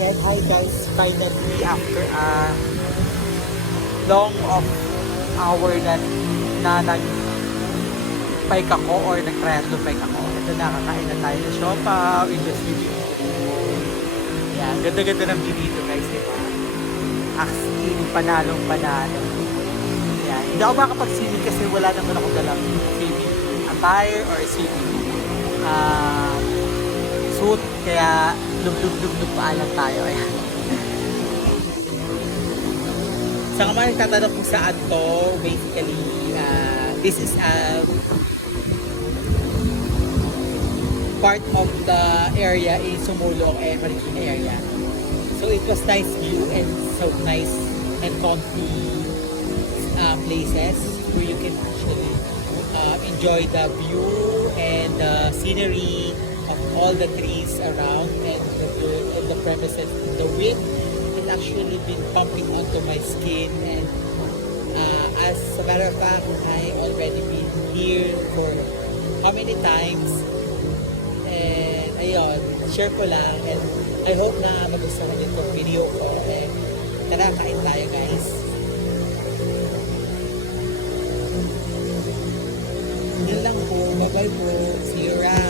Ayan, hi guys. Finally, after a long of hour na nag-bike ako or nag-triathlon bike ako. Ito na, kakain na tayo ng siopaw in the swimming pool. Ayan, ganda-ganda ng view dito guys, diba? As in, panalong-panalo. Ayan, hindi ako makapag-swimming kasi wala naman ako dalang swimming attire or swimming suit. Kaya lub-lub-lub pa lang tayo. Ayan. Sa mga nagtatanong kung saan to, basically, this is a part of the area in Sumulong and Marikina area. So it was nice view and so nice and comfy places where you can actually enjoy the view and the scenery of all the trees around and the premises. The wind has actually been pumping onto my skin, and as a matter of fact, I already been here for how many times, and ayun, share ko lang, and I hope na magustuhan niyo itong video ko, and tara, kain tayo guys. Yun lang po, bye bye po, see you around.